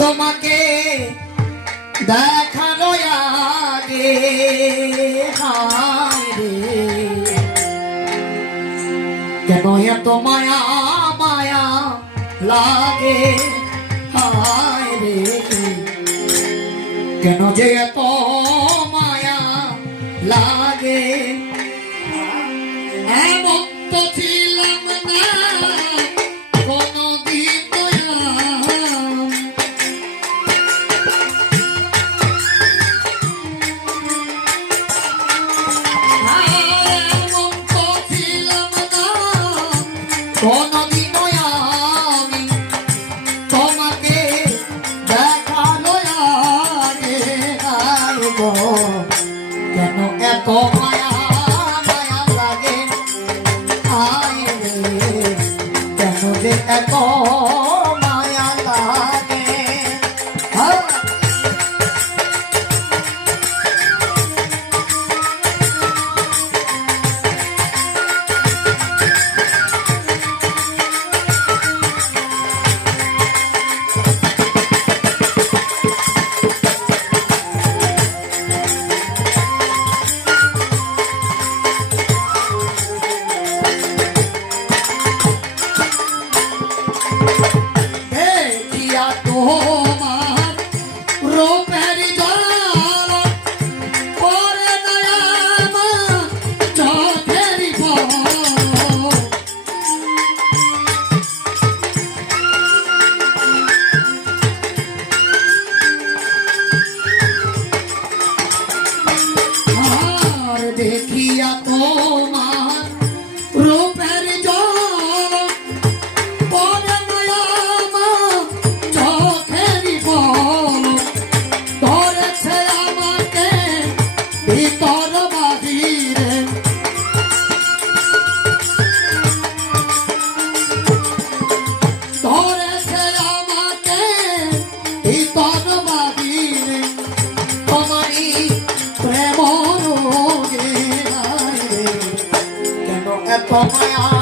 তোমাকে দেখানো আগে হায় রে কেন এত মায়া মায়া লাগে হায় রে কেন যে এত মায়া লাগে এমন তো ছিলাম না কোনদিনও আমি তোমাকে দেখানো আগে গো কেন এত মায়া মায়া লাগে আয় রে কেন যে এত মায়া লাগে দেখিয়া তোমার রূপের জল পরে আমার চোখের বল ধরেছে আমাকে ভিতর বাহিরে ধরেছে আমাকে ভিতর বাহিরে তোমারই প্রেম এত মায়া